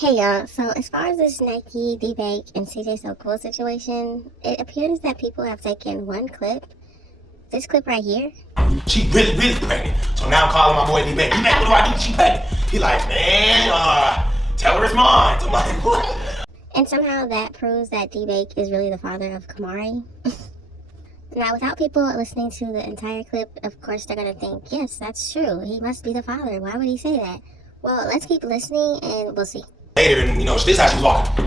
Hey y'all, so as far as this Nikee, D-Bake, and CJ So Cool situation, it appears that people have taken one clip, this clip right here. She really pregnant. So now I'm calling my boy D-Bake. D-Bake, what do I do? She pregnant. He like, man, tell her it's mine. I'm like, what? And somehow that proves that D-Bake is really the father of Kamari. Now, without people listening to the entire clip, of course they're gonna think, yes, that's true. He must be the father. Why would he say that? Well, let's keep listening and we'll see. Later, and this is how she's walking.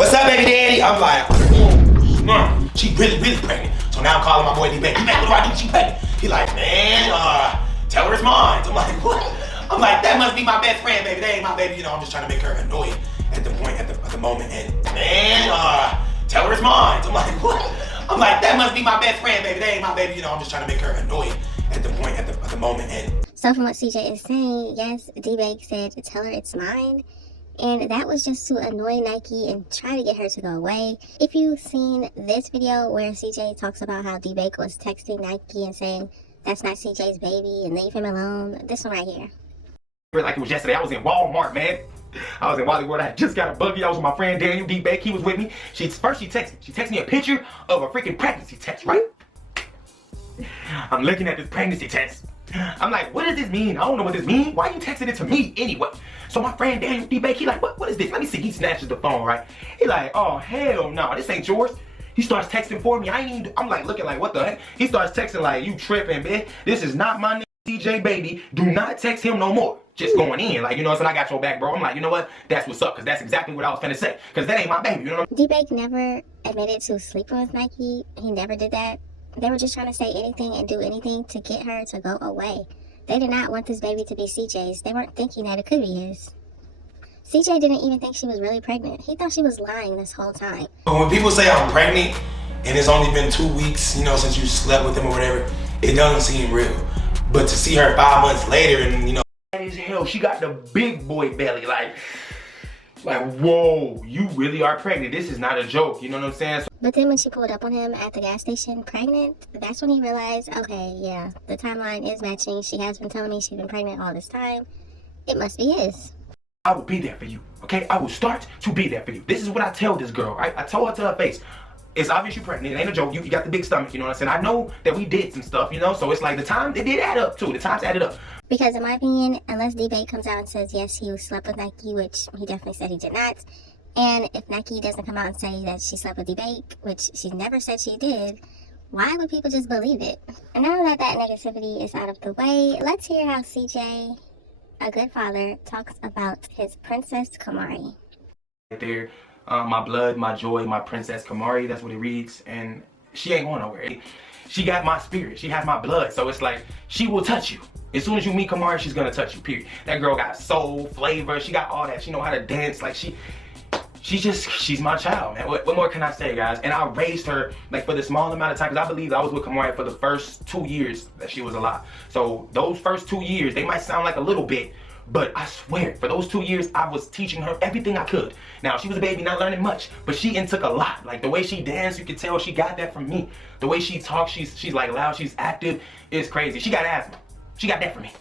What's up, baby daddy? I'm like, oh, she really pregnant. So now I'm calling my boy D-Bake. D-Bake, what do I do? She pregnant. He like, man, tell her it's mine. I'm like, what? I'm like, that must be my best friend, baby. That ain't my baby. I'm just trying to make her annoyed at the moment. And man, tell her it's mine. I'm like, what? I'm like, that must be my best friend, baby. That ain't my baby. I'm just trying to make her annoyed at the moment. And so from what CJ is saying, yes, D-Bake said, tell her it's mine. And that was just to annoy Nikee and try to get her to go away. If you've seen this video where CJ talks about how D-Bake was texting Nikee and saying, that's not CJ's baby and leave him alone, this one right here. Like it was yesterday, I was in Walmart, man. I was in Wally World. I had just got a buggy. I was with my friend Daniel D-Bake. He was with me. She texted me a picture of a freaking pregnancy test, right? I'm looking at this pregnancy test. I'm like, what does this mean? I don't know what this means. Why are you texting it to me anyway? So my friend Daniel D-Bake, he like, what is this? Let me see. He snatches the phone, right? He like, oh, hell no, this ain't yours. He starts texting for me. I'm like looking like, what the heck? He starts texting like, you tripping, bitch. This is not my nigga CJ baby. Do not text him no more. Just going in, like, so I got your back, bro. I'm like, you know what? That's what's up, because that's exactly what I was finna say. Because that ain't my baby, you know what I mean? D-Bake never admitted to sleeping with Nikee. He never did that. They were just trying to say anything and do anything to get her to go away. They did not want this baby to be CJ's. They weren't thinking that it could be his. CJ didn't even think she was really pregnant. He thought she was lying this whole time. When people say I'm pregnant and it's only been 2 weeks, since you slept with him or whatever, it doesn't seem real. But to see her 5 months later and, as hell, she got the big boy belly, like, whoa, you really are pregnant. This is not a joke, you know what I'm saying? But then when she pulled up on him at the gas station pregnant, that's when he realized, okay, yeah, the timeline is matching. She has been telling me she's been pregnant all this time. It must be his. I will be there for you, okay? I will start to be there for you. This is what I tell this girl, right? I told her to her face, it's obvious you're pregnant. It ain't a joke. You got the big stomach, you know what I'm saying? I know that we did some stuff, so it's like the time, it did add up too. The times added up. Because in my opinion, unless D-Bake comes out and says, yes, he slept with Nikee, which he definitely said he did not, and if Nikee doesn't come out and say that she slept with D-Bake, which she never said she did, why would people just believe it? And now that that negativity is out of the way, let's hear how CJ, a good father, talks about his princess Kamari. Right there, my blood, my joy, my princess Kamari, that's what it reads, and she ain't going nowhere. She got my spirit, she has my blood, so it's like, she will touch you. As soon as you meet Kamari, she's gonna touch you, period. That girl got soul, flavor, she got all that. She know how to dance, like she's my child, man. What more can I say, guys? And I raised her, like, for the small amount of time, because I believe I was with Kamari for the first 2 years that she was alive. So those first 2 years, they might sound like a little bit, but I swear, for those 2 years, I was teaching her everything I could. Now, she was a baby, not learning much, but she took a lot. Like, the way she danced, you could tell she got that from me. The way she talks, she's like loud, she's active, it's crazy. She got asthma. She got that from me.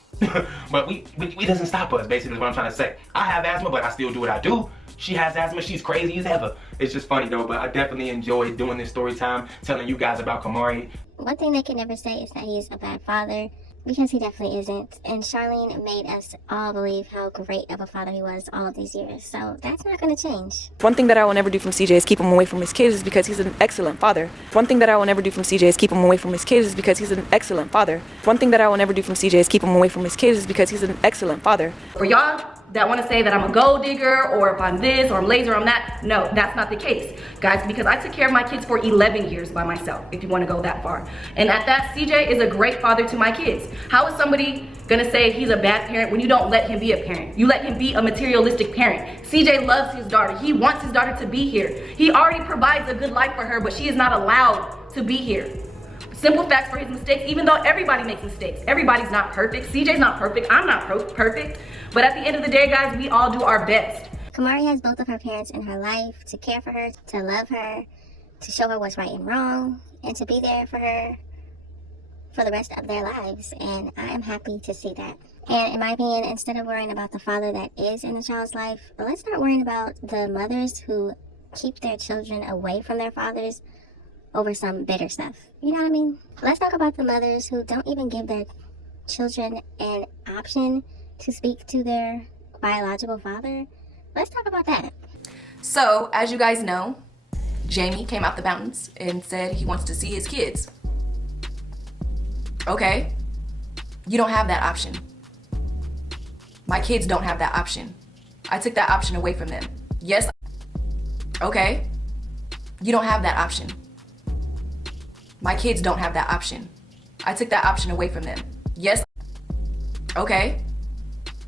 But we doesn't stop us, basically, is what I'm trying to say. I have asthma, but I still do what I do. She has asthma, she's crazy as ever. It's just funny though, but I definitely enjoyed doing this story time, telling you guys about Kamari. One thing they can never say is that he's a bad father, because he definitely isn't. And Charlene made us all believe how great of a father he was all of these years. So that's not going to change. One thing that I will never do from CJ is keep him away from his kids, is because he's an excellent father. One thing that I will never do from CJ is keep him away from his kids, is because he's an excellent father. One thing that I will never do from CJ is keep him away from his kids, is because he's an excellent father. For y'all that want to say that I'm a gold digger, or if I'm this, or I'm lazy, or I'm that, no, that's not the case, guys, because I took care of my kids for 11 years by myself, if you want to go that far. And at that, CJ is a great father to my kids. How is somebody gonna say he's a bad parent when you don't let him be a parent? You let him be a materialistic parent. CJ loves his daughter. He wants his daughter to be here. He already provides a good life for her, but she is not allowed to be here. Simple facts for his mistakes, even though everybody makes mistakes. Everybody's not perfect. CJ's not perfect. I'm not perfect. But at the end of the day, guys, we all do our best. Kamari has both of her parents in her life to care for her, to love her, to show her what's right and wrong, and to be there for her for the rest of their lives, and I am happy to see that. And in my opinion, instead of worrying about the father that is in the child's life, let's start worrying about the mothers who keep their children away from their fathers over some bitter stuff. You know what I mean? Let's talk about the mothers who don't even give their children an option to speak to their biological father. Let's talk about that. So, as you guys know, Jamie came out the mountains and said he wants to see his kids. Okay, you don't have that option. My kids don't have that option. I took that option away from them. Yes. Okay, you don't have that option. My kids don't have that option. I took that option away from them. Yes. Okay,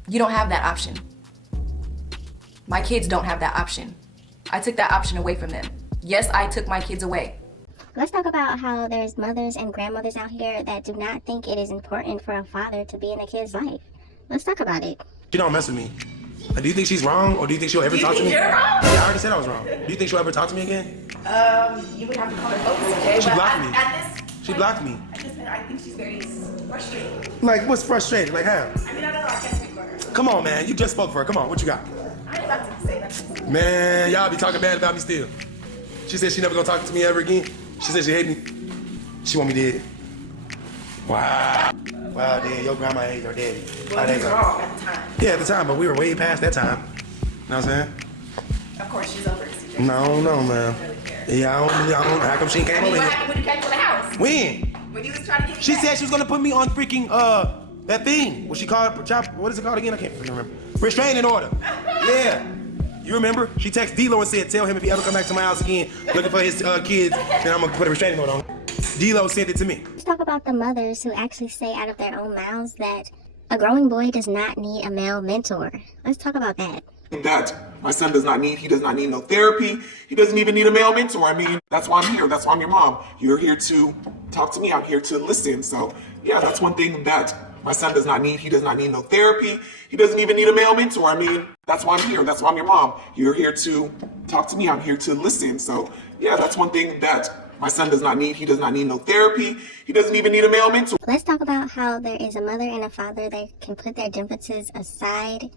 you don't have that option. My kids don't have that option. I took that option away from them. Yes, I took my kids away. Let's talk about how there's mothers and grandmothers out here that do not think it is important for a father to be in a kid's life. Let's talk about it. She don't mess with me. Do you think she's wrong, or do you think she'll ever talk to me? You're wrong? Yeah, I already said I was wrong. Do you think she'll ever talk to me again? You would have to call her focus, okay? She But blocked me. at this She blocked me. I think she's very frustrated. Like, what's frustrated? Like, how? I mean, I don't know. I can't speak for her. Come on, man. You just spoke for her. Come on, what you got? I ain't about to say that. Man, y'all be talking bad about me still. She said she never gonna talk to me ever again. She said she hate me. She want me dead. Wow. Wow, Dad, your grandma hate your daddy. Well, he was wrong at the time. Yeah, at the time, but we were way past that time. You know what I'm saying? Of course, she's over it, CJ. No, I don't know, man. Yeah, I don't. How come she came I mean, over what here? happened when you came to the house? When? When you was trying to get me She back? said she was gonna put me on freaking that thing. What she called what is it called again? I can't freaking remember. Restraining order. Yeah. You remember? She texted D-Lo and said, tell him if he ever come back to my house again looking for his kids, then I'm gonna put a restraining order on him. D-Lo sent it to me. Let's talk about the mothers who actually say out of their own mouths that a growing boy does not need a male mentor. Let's talk about that. That my son does not need. He does not need no therapy. He doesn't even need a male mentor. I mean, that's why I'm here. That's why I'm your mom. You're here to talk to me. I'm here to listen. So, yeah, that's one thing that my son does not need. He does not need no therapy. He doesn't even need a male mentor. I mean, that's why I'm here. That's why I'm your mom. You're here to talk to me. I'm here to listen. So, yeah, that's one thing that my son does not need. He does not need no therapy. He doesn't even need a male mentor. Let's talk about how there is a mother and a father that can put their differences aside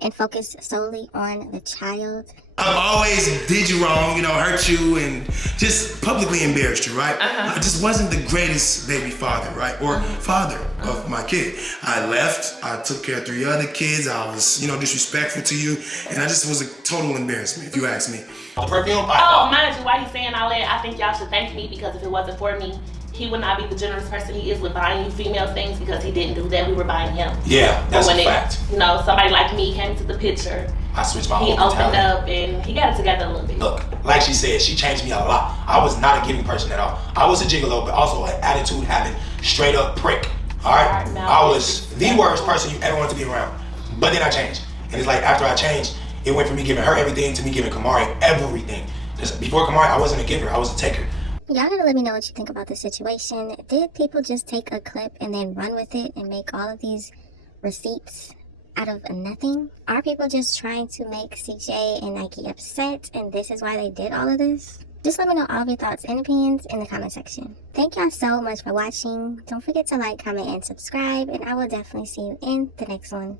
and focus solely on the child. I've always did you wrong, hurt you and just publicly embarrassed you, right? I just wasn't the greatest baby father, right? Or father of my kid. I left, I took care of 3 other kids, I was, disrespectful to you, and I just was a total embarrassment, if you ask me. Perfume? Oh, mind you, why he's saying all that, I think y'all should thank me, because if it wasn't for me, he would not be the generous person he is with buying you female things, because he didn't do that. We were buying him. Yeah, that's a fact. Somebody like me came to the picture. I switched my He whole opened mentality. up and he got it together a little bit. Look, like she said, she changed me a lot. I was not a giving person at all. I was a gigolo, but also an attitude having straight up prick. All right? I was the worst person you ever wanted to be around. But then I changed. And it's like after I changed, it went from me giving her everything to me giving Kamari everything. Before Kamari, I wasn't a giver, I was a taker. Y'all gotta let me know what you think about this situation. Did people just take a clip and then run with it and make all of these receipts out of nothing? Are people just trying to make CJ and Nikee upset and this is why they did all of this? Just let me know all of your thoughts and opinions in the comment section. Thank y'all so much for watching. Don't forget to like, comment, and subscribe, and I will definitely see you in the next one.